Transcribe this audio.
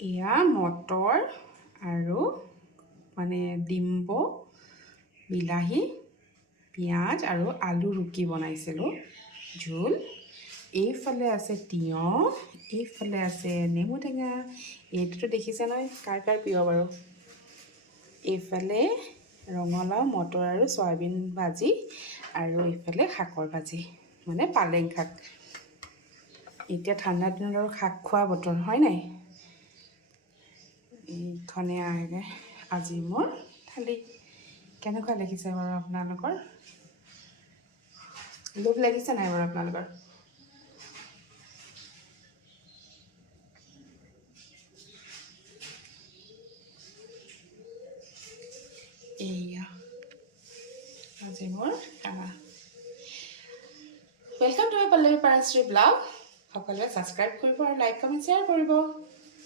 এয়া মটৰ আৰু মানে ডিম্ব, বিলাহী, পিঁয়াজ আৰু আলু ৰুকি বনাইছিলোঁ জোল। এইফালে আছে তিয়ঁহ, এইফালে আছে নেমু টেঙা। এইটোতো দেখিছে নহয় কাৰ কাৰ প্ৰিয় বাৰু। এইফালে ৰঙালাও, মটৰ আৰু চয়াবিন ভাজি, আৰু এইফালে শাকৰ ভাজি মানে পালেং শাক। এতিয়া ঠাণ্ডা দিনত আৰু শাক খোৱা বতৰ হয় নাই। এইখনে আজি মোৰ থালি। কেনেকুৱা লাগিছে বাৰু আপোনালোকৰ? লোভ লাগিছে নাই বাৰু আপোনালোকৰ? এইয়া আজি মোৰ খানা। Welcome to my Pallavi Parashri blog. সকলোৱে ছাবস্ক্ৰাইব কৰিব আৰু লাইক কমেণ্ট শ্বেয়াৰ কৰিব।